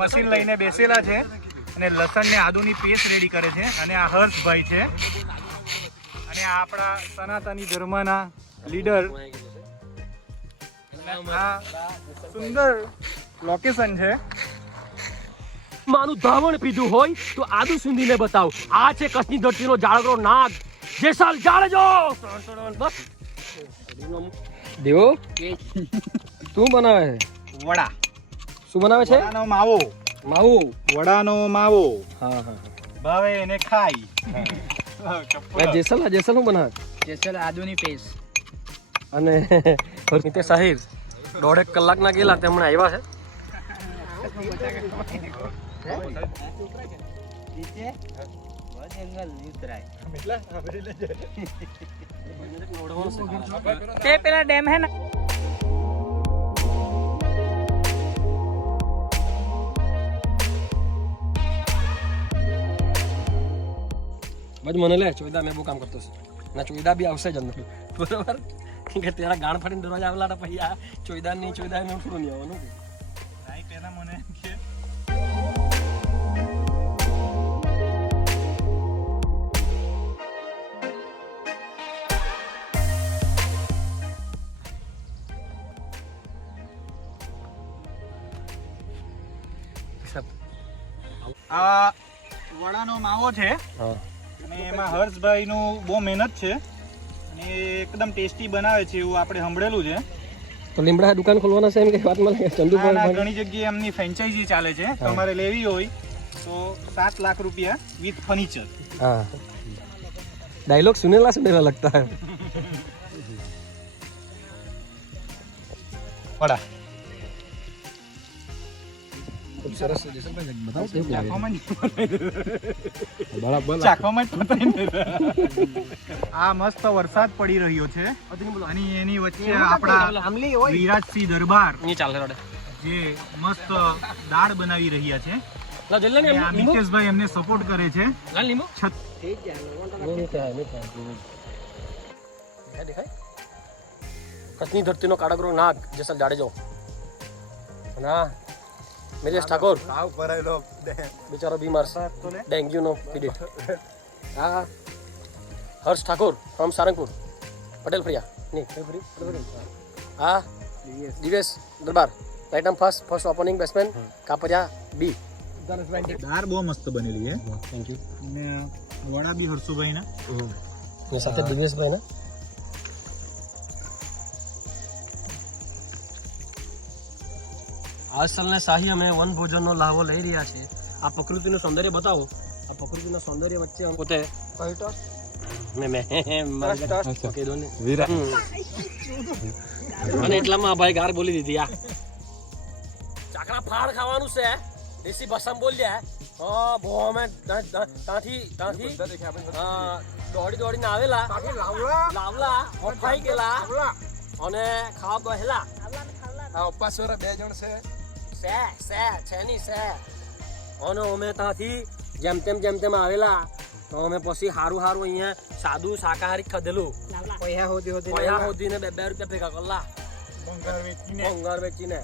Machine લઈને બેસેલા છે અને લસણ ને આદુની પેસ્ટ રેડી કરે છે. અને આ હર્ષભાઈ છે અને આ આપણા સનાતની ધર્મના લીડર. આ સુંદર લોકેશન છે. માનું ધાવણ પીધું હોય તો આદુ સુંદીને બતાવ. આ છે કચ્છની ધરતીનો જાળગરો નાગ જેસલ જાડેજો. દેવો શું બનાવે છે? વડા. શું બનાવે છે? વડાનો માવો. માવો. વડાનો માવો. હા હા ભાવે એને ખાઈ. જેસલ શું બનાવે? જેસલ આદુની પેસ્ટ. અને નીતે સાહિર 1.5 કલાકના ગયેલા તેમણે આવ્યા છે. તે પેલા ડેમ હે ને બાજુ મને લે ચોયદા મેં બહુ કામ કરતો છે ના ચોયદા બી આવશે જ અંદર બરોબર કે તેરા ગાણ ફાડીને દરવાજા આવેલા હતા પછી આ ચોયદા નહીં થોડું નહીં આવવાનું પેલા મને કે આ વડાનો માવો છે અને એમાં હર્ષભાઈનું બહુ મહેનત છે અને એકદમ ટેસ્ટી બનાવે છે એવું આપણે સાંભળેલું છે. તો લીમડા દુકાન ખોલવાના છે એમ કે વાત મળે ચંદુભાઈ ઘણી જગ્યાએ એમની ફ્રેન્ચાઇઝી ચાલે છે. તમારે લેવી હોય તો 7 લાખ રૂપિયા વિથ ફર્નિચર. हाँ डायलॉग सुनेला लगता है. વડા સરસ આ મસ્ત વરસાદ પડી રહ્યો છે અને એની વચ્ચે આપણા વિરાજસિંહ દરબાર જે મસ્ત દાળ બનાવી રહ્યા છે. આ મિતેશભાઈ એમને સપોર્ટ કરે છે. કચ્છની ધરતીનો કાળગરો નાગ જેસલ જાડેજો ના મિરેશ ઠાકોર બેચારો બીમાર ડેન્ગ્યુ નો પીડિત. હા હર્ષ ઠાકોર ફ્રોમ સારંગપુર પટેલ ફરિયા નહીં હા દિવેશ દરબાર item first opening batsman Kapariya બી. દાળ બહુ મસ્ત બનેલી છે. Thank you. અને વડા બી હર્ષુભાઈ ના સાથે દિવેશભાઈ ને આજસલને શાહી અમે વન ભોજનનો લાવો લઈ રહ્યા છે. આ પ્રકૃતિનું સૌંદર્ય બતાવો. આ પ્રકૃતિના સૌંદર્ય વચ્ચે પોતે અને એટલામાં ભાઈ ગાર બોલી દીધી. આ ચાકડા ફાડ ખાવાનું છે દેશી ભાષામાં બોલ્યા. હા બહુ અમે ત્યાંથી દોડીને આવેલા લાવલા ફાઈ ગયેલા અને ખાવા બહેલા. આ ઉપવાસવાળા 2 જણ છે અને અમે ત્યાંથી જેમ તેમ આવેલા તો અમે પછી હારું અહીંયા સાદું શાકાહારી ખાધેલું. પૈસા હોતી ને 2 રૂપિયા ભેગા કરલા ભંગાર વેચીને